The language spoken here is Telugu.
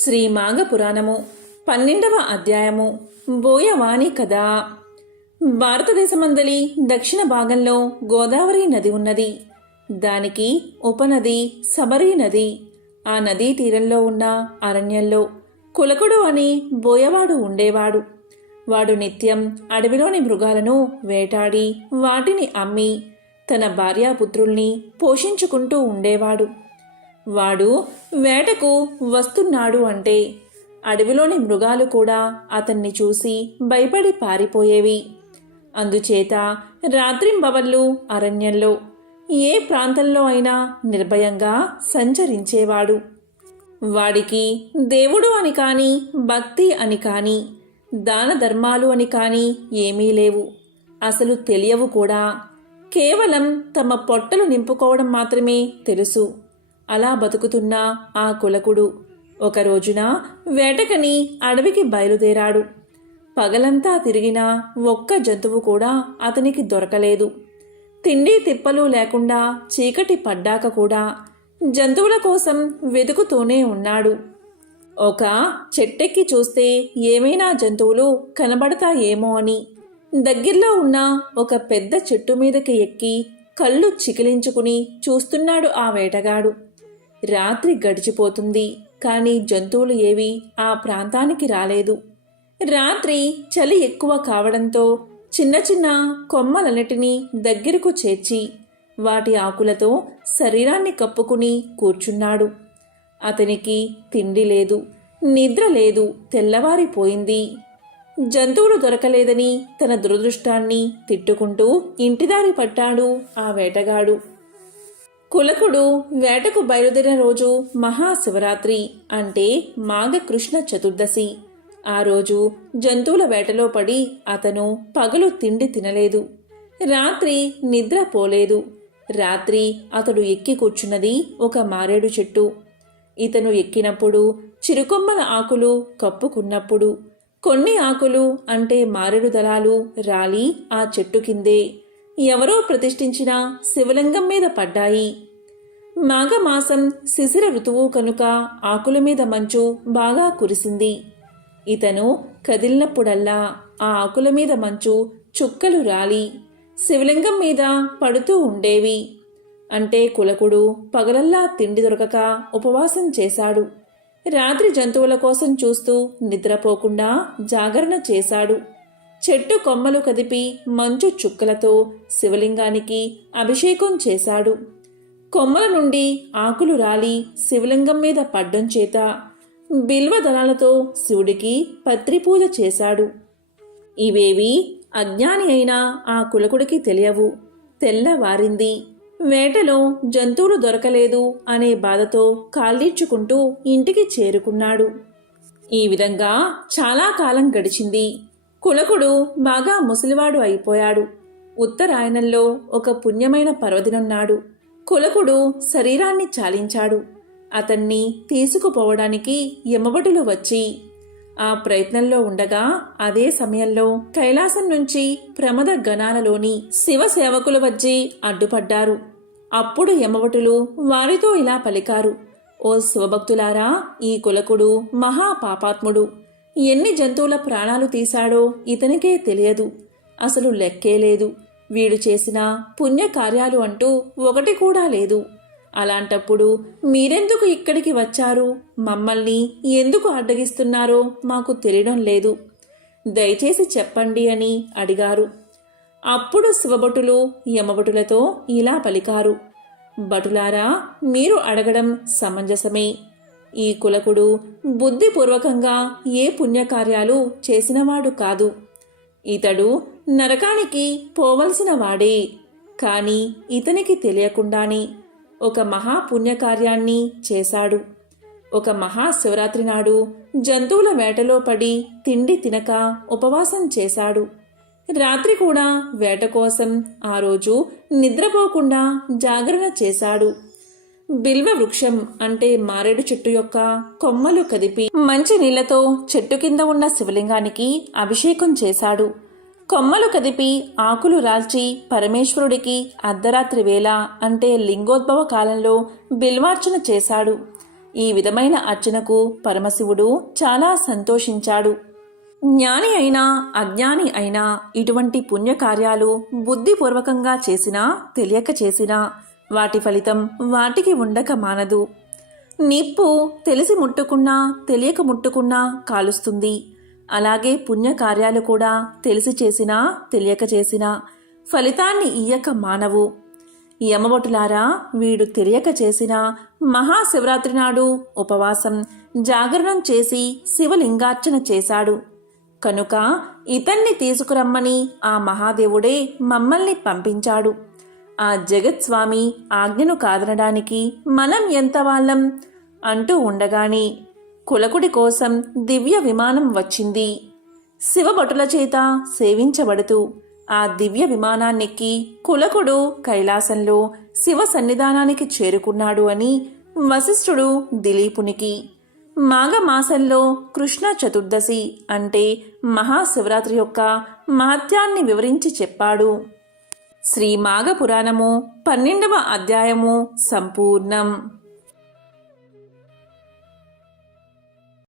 శ్రీ మాఘపురాణము 12వ అధ్యాయము బోయవాణి కథ. భారతదేశమందలి దక్షిణ భాగంలో గోదావరి నది ఉన్నది. దానికి ఉపనది శబరి నది. ఆ నదీ తీరంలో ఉన్న అరణ్యంలో కులకుడు అని బోయవాడు ఉండేవాడు. వాడు నిత్యం అడవిలోని మృగాలను వేటాడి వాటిని అమ్మి తన భార్యాపుత్రుల్ని పోషించుకుంటూ ఉండేవాడు. వాడు వేటకు వస్తున్నాడు అంటే అడవిలోని మృగాలు కూడా అతన్ని చూసి భయపడి పారిపోయేవి. అందుచేత రాత్రింబవళ్ళు అరణ్యంలో ఏ ప్రాంతంలో అయినా నిర్భయంగా సంచరించేవాడు. వాడికి దేవుడు అని కాని, భక్తి అని కాని, దాన ధర్మాలు అని కాని ఏమీ లేవు. అసలు తెలియవు కూడా. కేవలం తమ పొట్టలు నింపుకోవడం మాత్రమే తెలుసు. అలా బతుకుతున్న ఆ కులకుడు ఒక రోజున వేటకని అడవికి బయలుదేరాడు. పగలంతా తిరిగినా ఒక్క జంతువు కూడా అతనికి దొరకలేదు. తిండి తిప్పలు లేకుండా చీకటి పడ్డాక కూడా జంతువుల కోసం వెతుకుతూనే ఉన్నాడు. ఒక చెట్టెక్కి చూస్తే ఏమైనా జంతువులు కనబడతాయేమో అని దగ్గరలో ఉన్న ఒక పెద్ద చెట్టు మీదకి ఎక్కి కళ్ళు చికిలించుకుని చూస్తున్నాడు ఆ వేటగాడు. రాత్రి గడిచిపోతుంది, కానీ జంతువులు ఏవి ఆ ప్రాంతానికి రాలేదు. రాత్రి చలి ఎక్కువ కావడంతో చిన్న చిన్న కొమ్మలన్నిటినీ దగ్గరకు చేర్చి వాటి ఆకులతో శరీరాన్ని కప్పుకుని కూర్చున్నాడు. అతనికి తిండి లేదు, నిద్ర లేదు. తెల్లవారిపోయింది. జంతువులు దొరకలేదని తన దురదృష్టాన్ని తిట్టుకుంటూ ఇంటిదారి పట్టాడు ఆ వేటగాడు. కులకుడు వేటకు బయలుదేరిన రోజు మహాశివరాత్రి, అంటే మాఘ కృష్ణ చతుర్దశి. ఆ రోజు జంతువుల వేటలో పడి అతను పగలు తిండి తినలేదు, రాత్రి నిద్ర పోలేదు. రాత్రి అతడు ఎక్కి కూర్చున్నది ఒక మారేడు చెట్టు. ఇతను ఎక్కినప్పుడు చిరుకొమ్మల ఆకులు కప్పుకున్నప్పుడు కొన్ని ఆకులు అంటే మారేడు దళాలు రాలి ఆ చెట్టు కిందే ఎవరో ప్రతిష్ఠించిన శివలింగం మీద పడ్డాయి. మాఘమాసం శిశిర ఋతువు కనుక ఆకుల మీద మంచు బాగా కురిసింది. ఇతను కదిలినప్పుడల్లా ఆ ఆకుల మీద మంచు చుక్కలు రాలి శివలింగం మీద పడుతూ ఉండేవి. అంటే కులకుడు పగలల్లా తిండి దొరకక ఉపవాసం చేశాడు. రాత్రి జంతువుల కోసం చూస్తూ నిద్రపోకుండా జాగరణ చేశాడు. చెట్టు కొమ్మలు కదిపి మంచు చుక్కలతో శివలింగానికి అభిషేకం చేశాడు. కొమ్మల నుండి ఆకులు రాలి శివలింగం మీద పడ్డం చేత బిల్వ దళాలతో శివుడికి పత్రి పూజ చేశాడు. ఇవేవి అజ్ఞాని అయిన ఆ కులకుడికి తెలియవు. తెల్లవారింది. వేటలో జంతువులు దొరకలేదు అనే బాధతో కాళ్ళీడ్చుకుంటూ ఇంటికి చేరుకున్నాడు. ఈ విధంగా చాలా కాలం గడిచింది. కులకుడు బాగా ముసలివాడు అయిపోయాడు. ఉత్తరాయణంలో ఒక పుణ్యమైన పర్వదినన్నాడు కులకుడు శరీరాన్ని చాలించాడు. అతన్ని తీసుకుపోవడానికి యమభటులు వచ్చి ఆ ప్రయత్నంలో ఉండగా అదే సమయంలో కైలాసం నుంచి ప్రమద గణాలలోని శివ సేవకులు వచ్చి అడ్డుపడ్డారు. అప్పుడు యమభటులు వారితో ఇలా పలికారు: ఓ శివభక్తులారా, ఈ కులకుడు మహాపాపాత్ముడు. ఎన్ని జంతువుల ప్రాణాలు తీశాడో ఇతనికే తెలియదు. అసలు లెక్కే లేదు. వీడు చేసిన పుణ్యకార్యాలు అంటూ ఒకటి కూడా లేదు. అలాంటప్పుడు మీరెందుకు ఇక్కడికి వచ్చారు? మమ్మల్ని ఎందుకు అడ్డగిస్తున్నారో మాకు తెలియడం లేదు. దయచేసి చెప్పండి అని అడిగారు. అప్పుడు శివభటులు యమభటులతో ఇలా పలికారు: భటులారా, మీరు అడగడం సమంజసమే. ఈ కులకుడు బుద్ధిపూర్వకంగా ఏ పుణ్యకార్యాలు చేసినవాడు కాదు. ఇతడు నరకానికి పోవలసిన వాడే. కాని ఇతనికి తెలియకుండానే ఒక మహాపుణ్యకార్యాన్ని చేశాడు. ఒక మహాశివరాత్రి నాడు జంతువుల వేటలో పడి తిండి తినక ఉపవాసం చేశాడు. రాత్రి కూడా వేట కోసం ఆ రోజు నిద్రపోకుండా జాగరణ చేశాడు. బిల్వ వృక్షం అంటే మారేడు చెట్టు యొక్క కొమ్మలు కదిపి మంచి నీళ్లతో చెట్టు కింద ఉన్న శివలింగానికి అభిషేకం చేశాడు. కొమ్మలు కదిపి ఆకులు రాల్చి పరమేశ్వరుడికి అర్ధరాత్రి వేళ అంటే లింగోద్భవ కాలంలో బిల్వార్చన చేశాడు. ఈ విధమైన అర్చనకు పరమశివుడు చాలా సంతోషించాడు. జ్ఞాని అయినా అజ్ఞాని అయినా ఇటువంటి పుణ్యకార్యాలు బుద్ధిపూర్వకంగా చేసినా తెలియక చేసినా వాటి ఫలితం వాటికి ఉండక మానదు. నిప్పు తెలిసి ముట్టుకున్నా తెలియక ముట్టుకున్నా కాలుస్తుంది. అలాగే పుణ్యకార్యాలు కూడా తెలిసి చేసినా తెలియక చేసినా ఫలితాన్ని ఇయ్యక మానవు. యమభటులారా, వీడు తెలియక చేసిన మహాశివరాత్రి నాడు ఉపవాసం జాగరణం చేసి శివలింగార్చన చేశాడు కనుక ఇతన్ని తీసుకురమ్మని ఆ మహాదేవుడే మమ్మల్ని పంపించాడు. ఆ జగత్స్వామి ఆజ్ఞను కాదనడానికి మనం ఎంత వాళ్ళం అంటూ ఉండగాని కులకుడి కోసం దివ్య విమానం వచ్చింది. శివభటుల చేత సేవించబడుతూ ఆ దివ్య విమానాన్నెక్కి కులకుడు కైలాసంలో శివ సన్నిధానానికి చేరుకున్నాడు అని వశిష్ఠుడు దిలీపునికి మాఘమాసంలో కృష్ణ చతుర్దశి అంటే మహాశివరాత్రి యొక్క మహత్యాన్ని వివరించి చెప్పాడు. శ్రీ మాఘ పురాణము 12వ అధ్యాయము సంపూర్ణం.